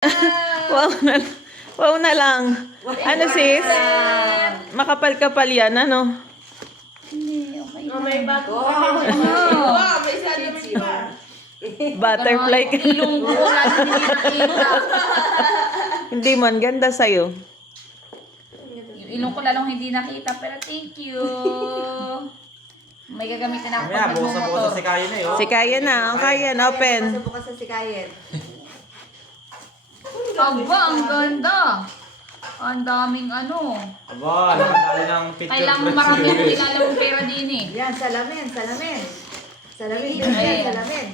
Wow na, wow na lang. Ano sis? Makapal-kapal yan, ano? May bago. May sandwich pa. Butterfly ka. Ilong ko, wala na hindi nakita. Hindi man, ganda sa'yo. Yung ilong ko lalong hindi nakita, pero thank you. May gagamitin ako Mamaya, pag bukas nagmumotor. si Kaya na yun. Si Kaya na, ang Kaya na, open. Bukas sa sikayen. Aba, ang ganda. Ang daming ano. Aba, nakadali ng picture Kailangan marami akong nilalawang pera din eh. Yan, salamin. Salamin, Ayan. salamin.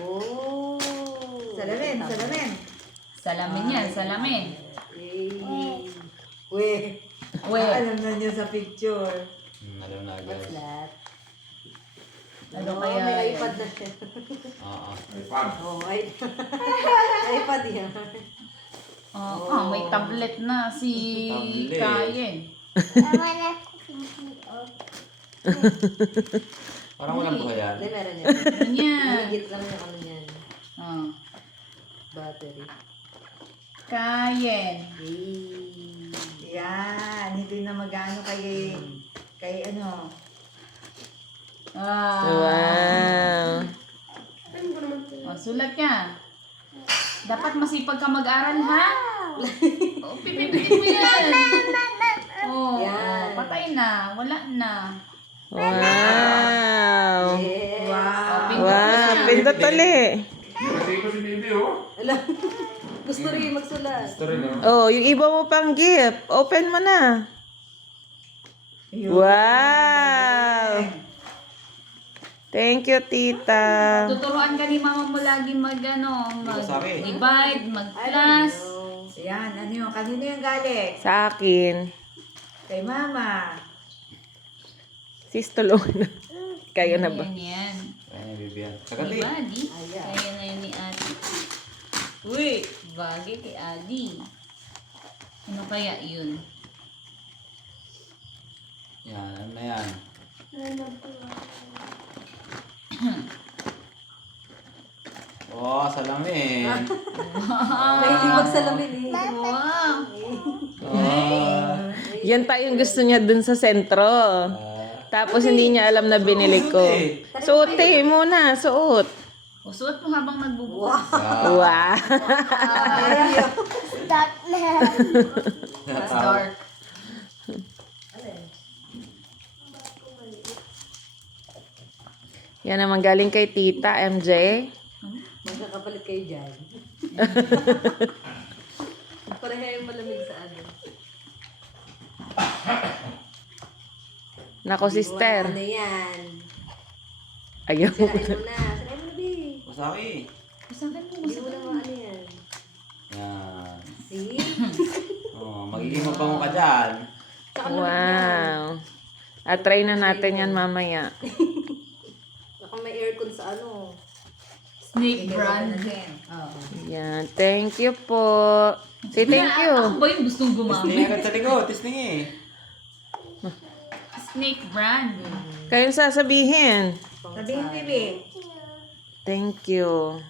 Oh. Salamin. Salamin yan, salamin. Uy. Uy. Alam na niyo sa picture. Alam na guys. Ano Oh, kaya may yan? iPad na siya. Oo. Oh, iPad yan. May tablet na si Tablet. Kayen. Parang walang buhay yan. Hindi, meron yan. Ano yan? Higit lang yung ano yan. Oh. Battery. Kayen. Yan, hindi na magano kay ano. Wow. Sulat ka. Dapat masipag ka mag-aral, ha? Pipipitin mo yan. Yan. Patay na. Wala na. Wow. Wow. Wow, pindot ulit. Alam, gusto rin magsulat. Story no? Oh, yung iba mo pang gift. Open mo na. Wow. Thank you, tita. Tuturuan ka ni mama mo lagi mag-divide, mag-plus. Yan, ano yun? Kanino yung galing? Sa akin. Kay mama. Sis, tulungan na. Kaya na ba? Yan. Ayan yung bibiyan. Di Sagati. ba, Adi? Kaya na yun ni Adi. Uy, bagay kay Adi. Ano kaya yun? Yan, ano na yan? Oh, salamin. May hindi magsalamin eh. Wow! Oh. Yan pa yung gusto niya dun sa sentro. Tapos hindi niya alam na binili ko. Suotin muna, suot. Usuot mo habang nagbubukas. Wow. That's dark. Yan naman galing kay tita, MJ. Magkakapalit kayo dyan. Pareha yung malamig sa ano. Nako, sister. Ano yan? Ayaw. Sirain mo na. Sirain mo na, B. Masaki. Masakan mo, Hindi mo na mga ano yan. Yan. See? Oh, magiging mabango ka dyan. Wow. At try na natin yan mamaya. Baka may aircon sa ano. Snake brand. Oo. Yan. Thank you po. Say thank you. Ako ba yung gustong Tisning gumamit? agad sa likod. Tisning eh. Snake brand. Kayong sasabihin. Sabihin, baby. Thank you.